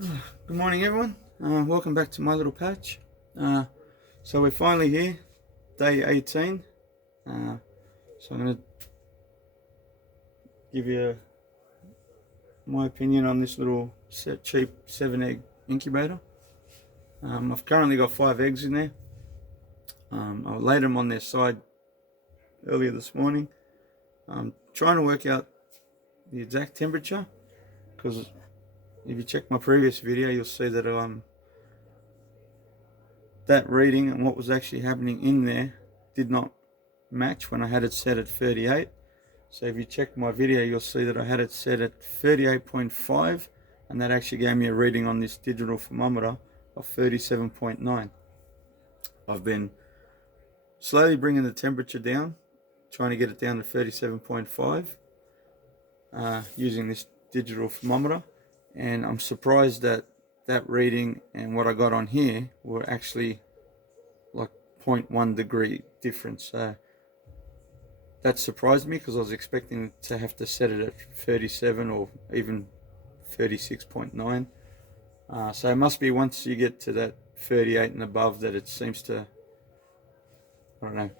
Good morning, everyone. Welcome back to my little patch. So we're finally here, day 18. So I'm going to give you my opinion on this little cheap 7-egg incubator. I've currently got 5 eggs in there. I laid them on their side earlier this morning. I'm trying to work out the exact temperature, because if you check my previous video, you'll see that that reading and what was actually happening in there did not match when I had it set at 38. So if you check my video, you'll see that I had it set at 38.5, and that actually gave me a reading on this digital thermometer of 37.9. I've been slowly bringing the temperature down, trying to get it down to 37.5 using this digital thermometer, and I'm surprised that that reading and what I got on here were actually like 0.1 degree difference. So that surprised me, because I was expecting to have to set it at 37 or even 36.9. So it must be once you get to that 38 and above that it seems to, I don't know,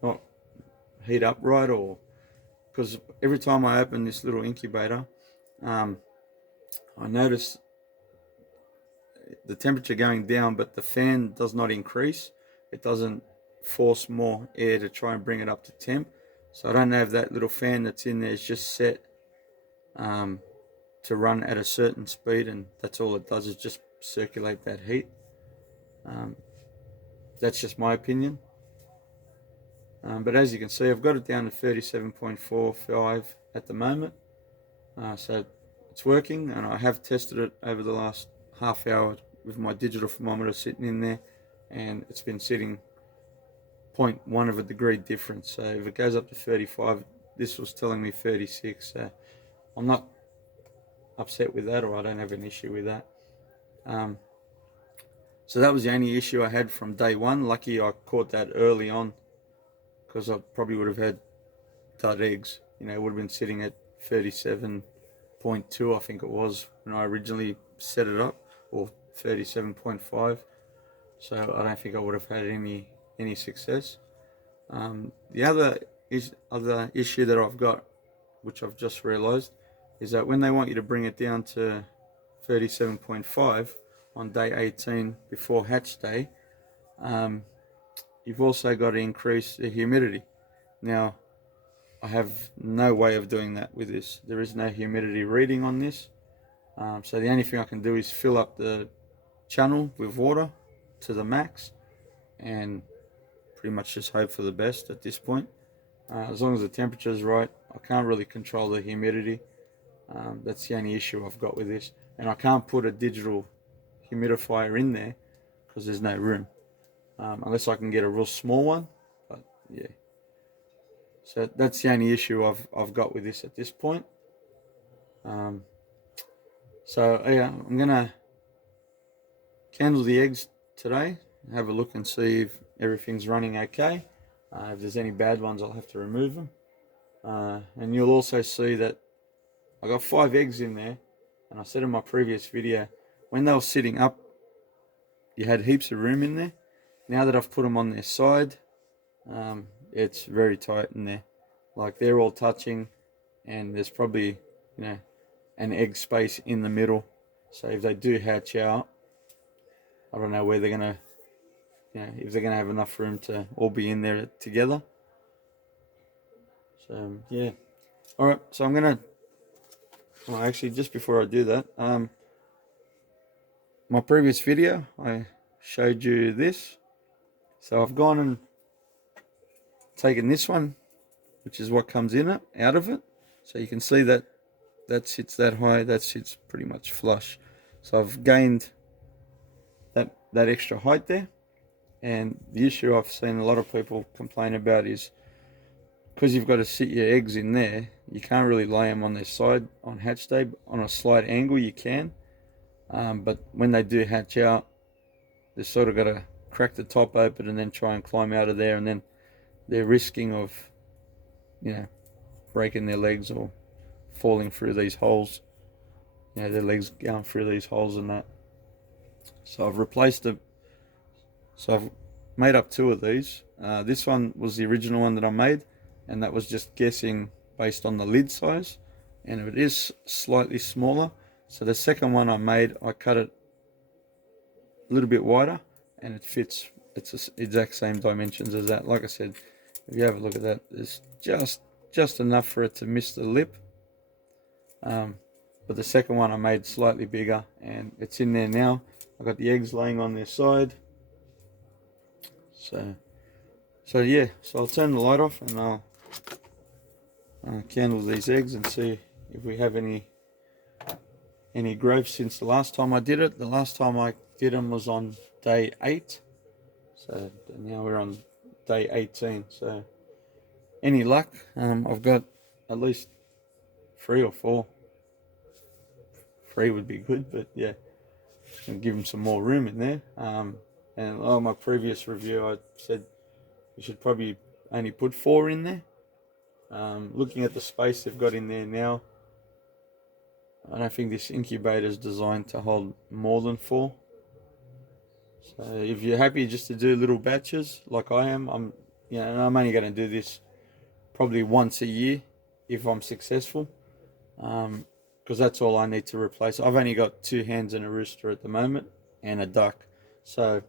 not heat up right, or because every time I open this little incubator, I notice the temperature going down, but the fan does not increase. It doesn't force more air to try and bring it up to temp. So I don't know if that little fan that's in there is just set to run at a certain speed, and that's all it does, is just circulate that heat. That's just my opinion. But as you can see, I've got it down to 37.45 at the moment. So it's working, and I have tested it over the last half hour with my digital thermometer sitting in there, and it's been sitting 0.1 of a degree difference. So if it goes up to 35, this was telling me 36. So I'm not upset with that, or I don't have an issue with that. So that was the only issue I had from day one. Lucky I caught that early on, because I probably would have had dud eggs. It would have been sitting at 37.2, I think it was, when I originally set it up, or 37.5. So I don't think I would have had any success. The other issue that I've got, which I've just realized, is that when they want you to bring it down to 37.5 on day 18 before hatch day, you've also got to increase the humidity. Now, I have no way of doing that with this. There is no humidity reading on this. So the only thing I can do is fill up the channel with water to the max, and pretty much just hope for the best at this point. As long as the temperature is right, I can't really control the humidity. That's the only issue I've got with this. And I can't put a digital humidifier in there because there's no room, unless I can get a real small one. But yeah, so that's the only issue I've got with this at this point. So yeah, I'm gonna candle the eggs today, have a look and see if everything's running okay. If there's any bad ones, I'll have to remove them. And you'll also see that I got 5 eggs in there, and I said in my previous video, when they were sitting up, you had heaps of room in there. Now that I've put them on their side, it's very tight in there. Like, they're all touching, and there's probably, an egg space in the middle. So if they do hatch out, I don't know where they're gonna, if they're gonna have enough room to all be in there together. So yeah, all right. So I'm gonna, well, actually, just before I do that, my previous video I showed you this. So I've gone and taken this one, which is what comes in it, out of it. So you can see that that sits that high, that sits pretty much flush. So I've gained that extra height there. And the issue I've seen a lot of people complain about is, because you've got to sit your eggs in there, you can't really lay them on their side on hatch day. On a slight angle you can, but when they do hatch out, they've sort of got to crack the top open and then try and climb out of there, and then they're risking of, breaking their legs or falling through these holes, their legs going through these holes and that. So I've replaced it. So I've made up 2 of these. This one was the original one that I made, and that was just guessing based on the lid size, and it is slightly smaller. So the second one I made, I cut it a little bit wider, and it fits. It's the exact same dimensions as that. Like I said, if you have a look at that, there's just enough for it to miss the lip. But the second one I made slightly bigger, and it's in there now. I've got the eggs laying on their side. So yeah, so I'll turn the light off and I'll candle these eggs and see if we have any growth since the last time I did it. The last time I did them was on day 8, so now we're on day 18. So any luck, I've got at least 3 or 4. 3 would be good, but yeah, I'll give them some more room in there. And on my previous review, I said you should probably only put 4 in there. Looking at the space they've got in there now, I don't think this incubator is designed to hold more than 4. So if you're happy just to do little batches like I am, I'm only going to do this probably once a year if I'm successful, because that's all I need to replace. I've only got 2 hens and a rooster at the moment, and a duck. So,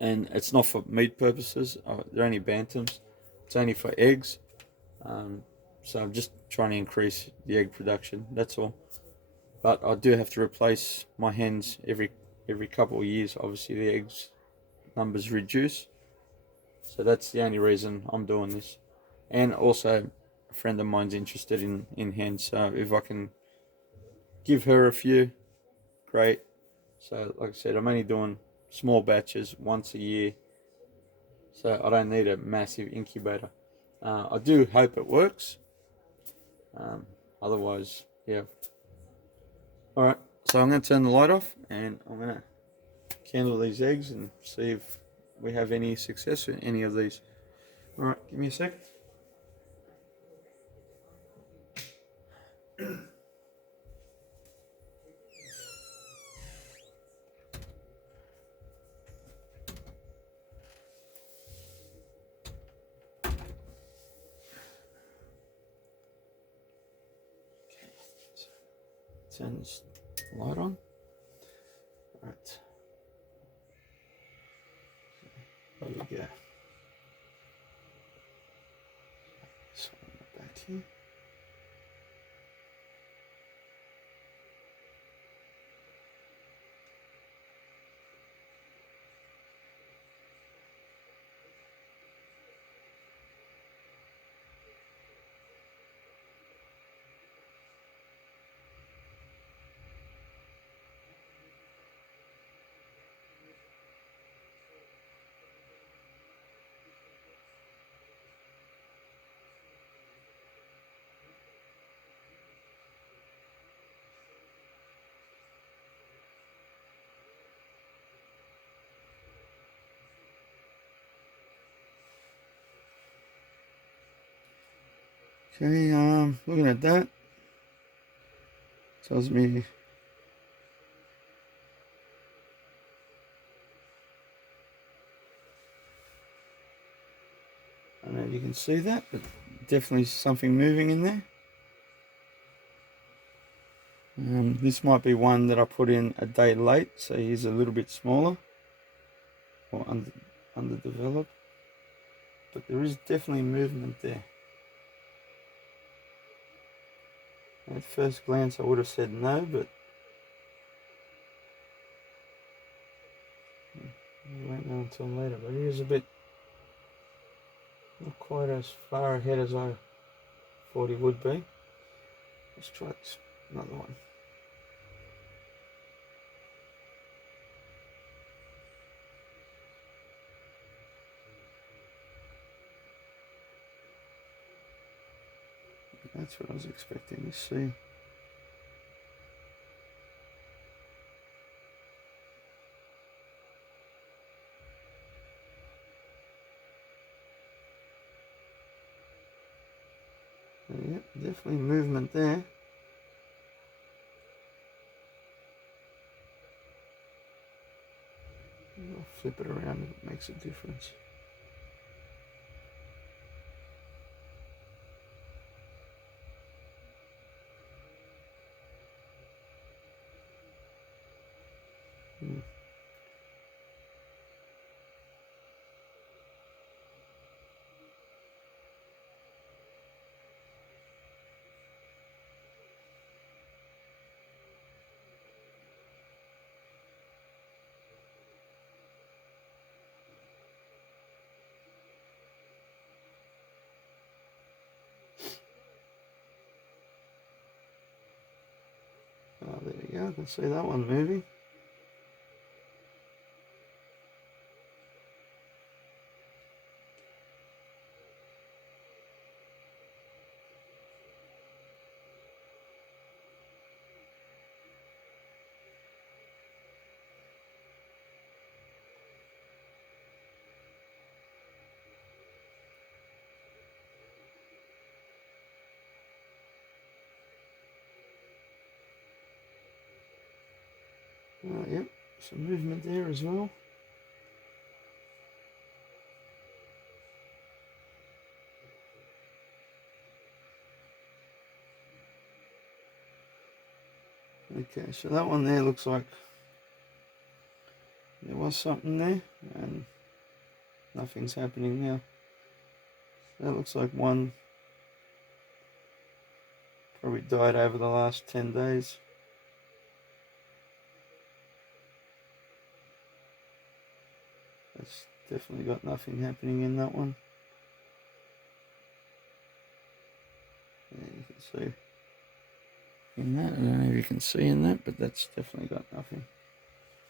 and it's not for meat purposes. They're only bantams. It's only for eggs. So I'm just trying to increase the egg production. That's all. But I do have to replace my hens every couple of years. Obviously, the eggs numbers reduce. So that's the only reason I'm doing this. And also, a friend of mine's interested in hens. So if I can give her a few, great. So like I said, I'm only doing small batches once a year. So I don't need a massive incubator. I do hope it works. Otherwise, yeah. Alright, so I'm going to turn the light off and I'm going to candle these eggs and see if we have any success in any of these. Alright, give me a sec. Turn this light on. Right. There we go. This one back here. Okay, looking at that, tells me I don't know if you can see that, but definitely something moving in there. This might be one that I put in a day late, so he's a little bit smaller or underdeveloped, but there is definitely movement there. At first glance I would have said no, but I won't know until later. But he is a bit, not quite as far ahead as I thought he would be. Let's try this, another one. That's what I was expecting to see. Yeah, definitely movement there. flip it around if it makes a difference. Oh, there you go, I can see that one moving. Yep, some movement there as well. Okay, so that one there looks like there was something there and nothing's happening now. That looks like one probably died over the last 10 days. That's definitely got nothing happening in that one. Yeah, you can see in that, I don't know if you can see in that, but that's definitely got nothing.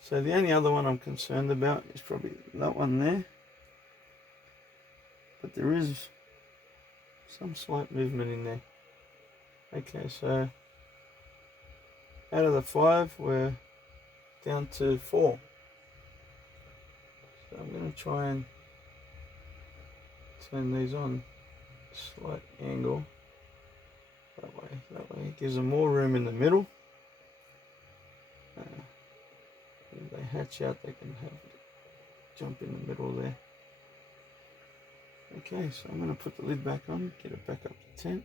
So the only other one I'm concerned about is probably that one there. But there is some slight movement in there. Okay, so out of the 5, we're down to 4. So I'm going to try and turn these on a slight angle. That way it gives them more room in the middle. If they hatch out, they can have jump in the middle there. Okay, so I'm going to put the lid back on, get it back up to 10.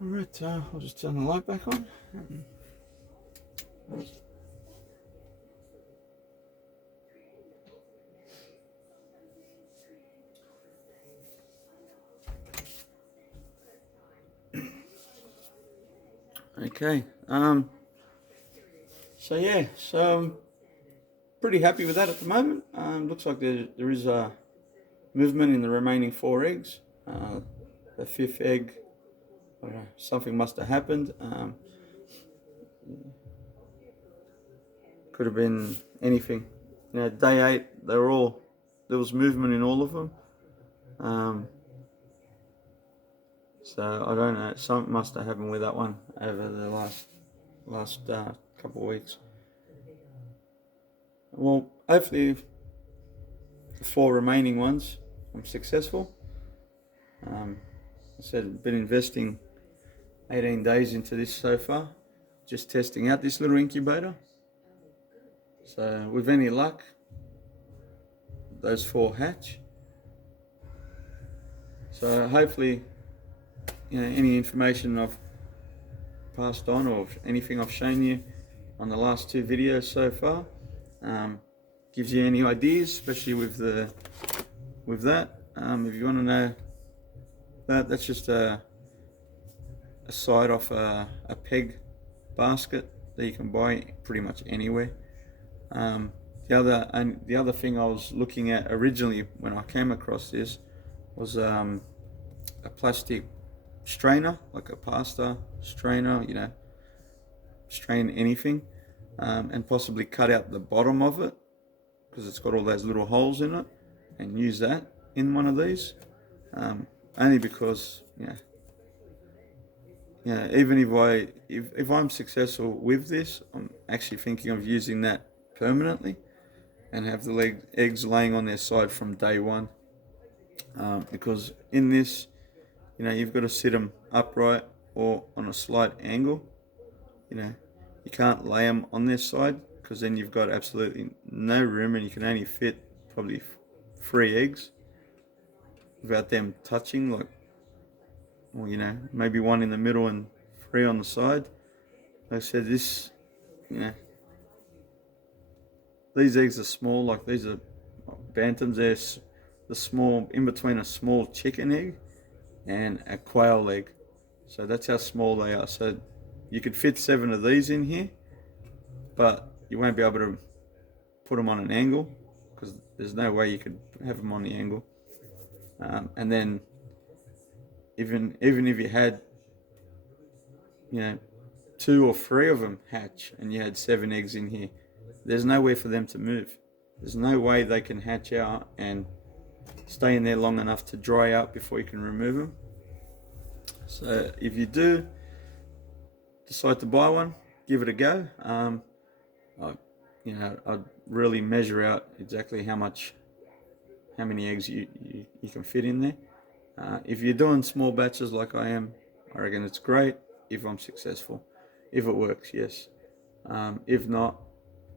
Alright, I'll just turn the light back on. Okay, so yeah, so I'm pretty happy with that at the moment. Looks like there is a movement in the remaining 4 eggs. The 5th egg, I don't know, something must have happened. Could have been anything. You know, day 8, there was movement in all of them. So I don't know, something must have happened with that one over the last couple of weeks. Well, hopefully the 4 remaining ones I'm successful. I said I've been investing 18 days into this so far, just testing out this little incubator. So with any luck, those 4 hatch. So hopefully, you know, any information I've passed on or anything I've shown you on the last 2 videos so far gives you any ideas, especially with that. If you want to know that's just a side off a peg basket that you can buy pretty much anywhere. The other thing I was looking at originally when I came across this was a plastic strainer, like a pasta strainer, you know, strain anything, and possibly cut out the bottom of it because it's got all those little holes in it, and use that in one of these. Only because, even if I'm successful with this, I'm actually thinking of using that permanently and have the eggs laying on their side from day 1. Because in this, you know, you've got to sit them upright or on a slight angle. You know, you can't lay them on this side because then you've got absolutely no room and you can only fit probably 3 eggs without them touching, like, or you know, maybe 1 in the middle and 3 on the side. Like I said, this, you know, these eggs are small, like these are bantams. They're the small, in between a small chicken egg and a quail egg. So that's how small they are. So you could fit 7 of these in here, but you won't be able to put them on an angle because there's no way you could have them on the angle. And then even if you had, you know, 2 or 3 of them hatch and you had 7 eggs in here, there's nowhere for them to move. There's no way they can hatch out and stay in there long enough to dry out before you can remove them. So if you do decide to buy one, give it a go. I'd really measure out exactly how many eggs you can fit in there. If you're doing small batches like I am, I reckon it's great if I'm successful. If it works, yes. If not,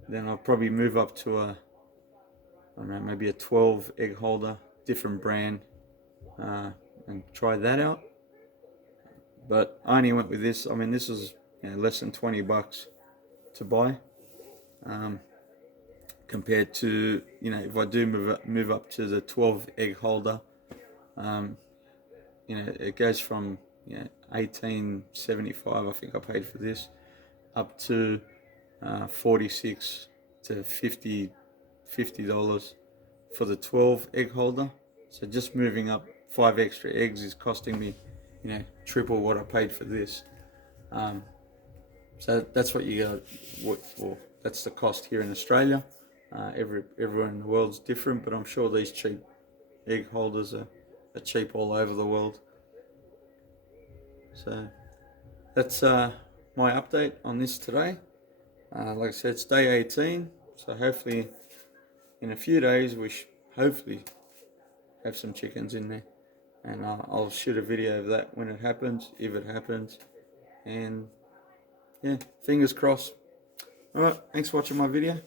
then I'll probably move up to I don't know, maybe a 12 egg holder, different brand, and try that out. But I only went with this. I mean, this is, you know, less than $20 to buy, compared to, you know, if I do move up to the 12 egg holder, you know, it goes from, you know, $18.75, I think I paid for this, up to $46 to $50 for the 12 egg holder. So just moving up 5 extra eggs is costing me, you know, triple what I paid for this. So that's what you got. That's the cost here in Australia. Everywhere in the world's different, but I'm sure these cheap egg holders are cheap all over the world. So that's my update on this today. Like I said, it's day 18, so hopefully in a few days we hopefully have some chickens in there, and I'll shoot a video of that when it happens, if it happens, and yeah, fingers crossed. Alright, thanks for watching my video.